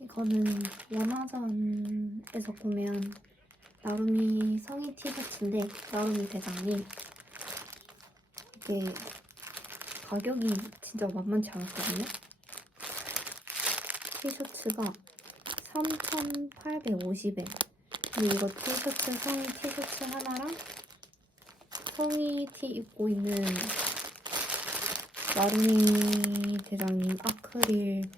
이거는 원화전에서 구매한 나루미 성인 티셔츠인데, 나루미 대장님 이게 가격이 진짜 만만치 않았거든요. 티셔츠가 3,850엔. 근데 이거 티셔츠, 성인 티셔츠 하나랑 성이 티 입고 있는 나루미 대장님 아크릴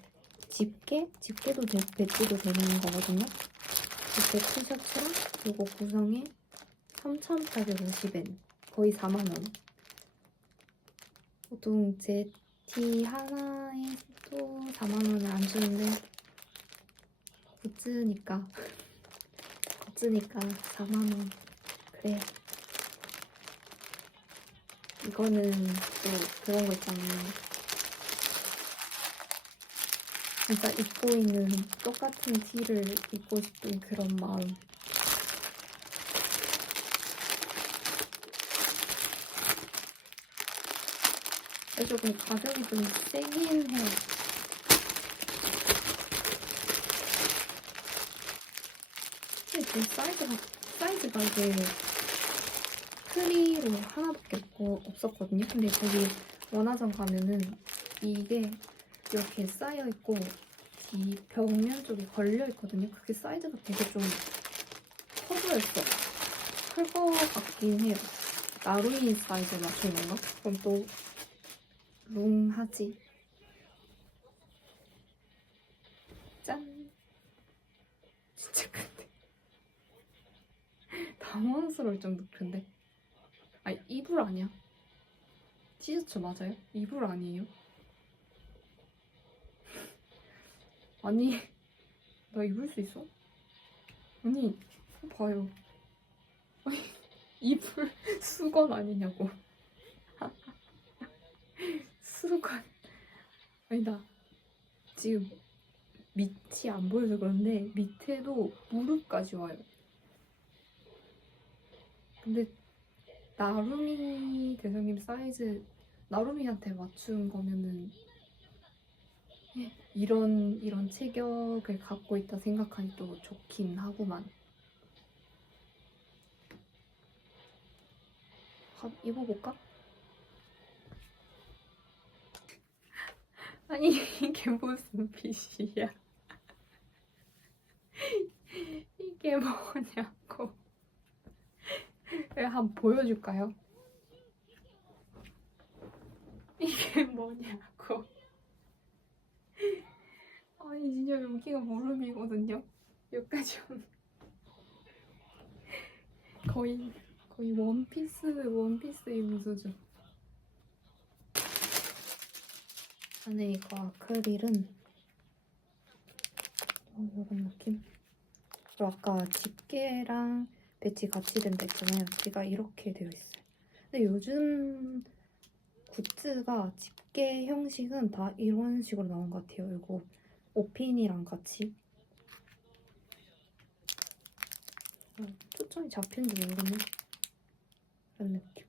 집게도 배지도 되는 거거든요. 이렇게 티셔츠랑 이거 구성에 3,850엔, 거의 4만원. 보통 제 티 하나에 또 4만원을 안 주는데 굿즈니까 4만원. 그래. 이거는 또 그런 거 있잖아요. 진짜 입고 있는 똑같은 티를 입고 싶은 그런 마음. 조금 가격이 좀 세긴 해요. 근데 그 사이즈가 이게 크리로 하나밖에 없었거든요. 근데 거기 원화점 가면은 이게 이렇게 쌓여있고 이 벽면 쪽에 걸려있거든요. 그게 사이즈가 되게 좀 커 보였어. 클 것 같긴 해요. 나루미 사이즈에 맞춘 건가? 그럼 또 룽하지. 짠! 진짜 큰데. 당황스러울 정도 큰데. 아니, 이불 아니야. 티셔츠 맞아요? 이불 아니에요? 아니, 나 입을 수 있어? 아니, 봐요. 아니, 이불 수건 아니냐고. 수건. 아니, 나 지금 밑이 안 보여서 그런데 밑에도 무릎까지 와요. 근데 나루미 대장님 사이즈, 나루미한테 맞춘 거면은 이런 체격을 갖고 있다 생각하니 또 좋긴 하구만. 입어볼까? 아니, 이게 무슨 핏이야? 이게 뭐냐고. 한번 보여줄까요? 이게 뭐냐고. 아니, 진짜 여기가 무릎이거든요. 여기까지 오는. 거의 원피스 입은 수준. 안에 이거 아크릴은 이런 느낌? 그리고 아까 집게랑 배지 같이 된다 했잖아요. 제가 이렇게 되어 있어요. 근데 요즘 굿즈가 집게 형식은 다 이런 식으로 나온 것 같아요. 이거 오핀이랑 같이. 초점이 잡히는지 모르겠네. 그런 느낌.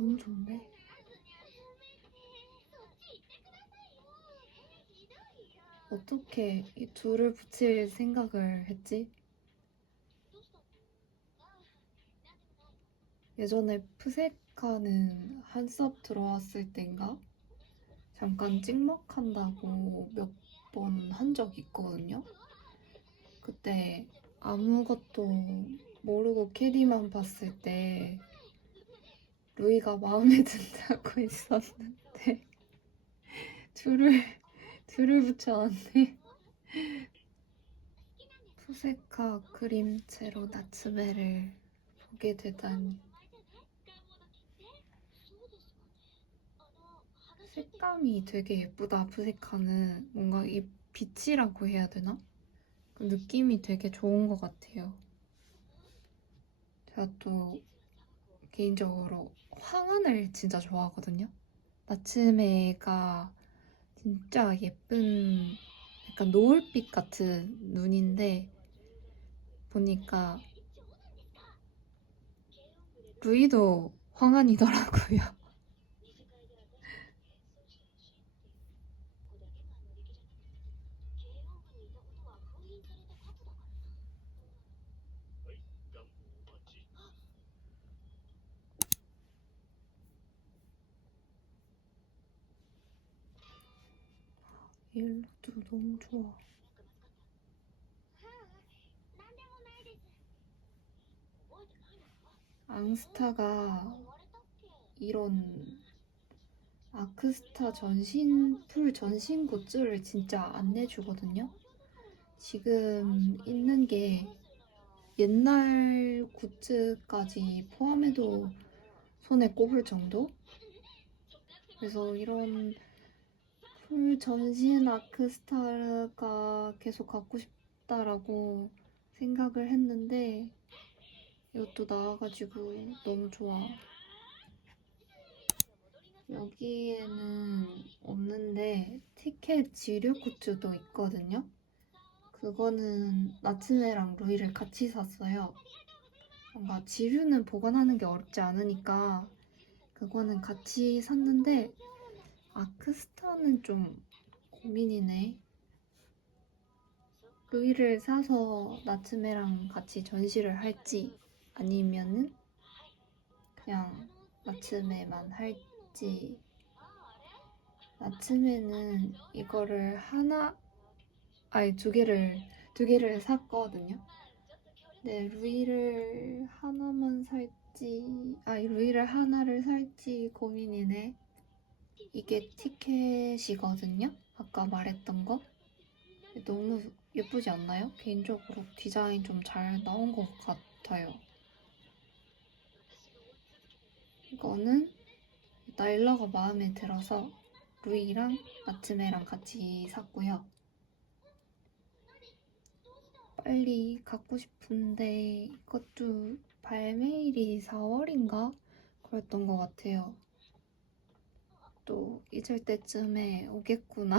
너무 좋은데? 어떻게 이 둘을 붙일 생각을 했지? 예전에 푸세카는 한 수업 들어왔을 땐가 잠깐 찍먹한다고 몇 번 한 적 있거든요. 그때 아무것도 모르고 캐디만 봤을 때 루이가 마음에 든다고 했었는데 둘을 붙여왔네. 푸세카 그림체로 나츠메를 보게 되다니. 색감이 되게 예쁘다. 푸세카는 뭔가 이 빛이라고 해야 되나? 그 느낌이 되게 좋은 것 같아요. 제가 또 개인적으로 황하늘 진짜 좋아하거든요. 나츠메가 진짜 예쁜 약간 노을빛 같은 눈인데 보니까 루이도 황한이더라고요. 옐로도 너무 좋아. 앙스타가 이런 아크스타 풀 전신 굿즈를 진짜 안 내주거든요. 지금 있는 게 옛날 굿즈까지 포함해도 손에 꼽을 정도? 그래서 이런 풀 전신 아크스타가 계속 갖고 싶다라고 생각을 했는데 이것도 나와가지고 너무 좋아. 여기에는 없는데 티켓 지류 굿즈도 있거든요. 그거는 나츠네랑 루이를 같이 샀어요. 뭔가 지류는 보관하는 게 어렵지 않으니까 그거는 같이 샀는데 아크스타는 좀 고민이네. 루이를 사서 나츠메랑 같이 전시를 할지 아니면은 그냥 나츠메만 할지. 나츠메는 이거를 두 개를 샀거든요. 네, 루이를 하나를 살지 고민이네. 이게 티켓이거든요. 아까 말했던 거. 너무 예쁘지 않나요? 개인적으로 디자인 좀 잘 나온 것 같아요. 이거는 나일러가 마음에 들어서 루이랑 나츠메랑 같이 샀고요. 빨리 갖고 싶은데 이것도 발매일이 4월인가? 그랬던 것 같아요. 또 잊을 때쯤에 오겠구나.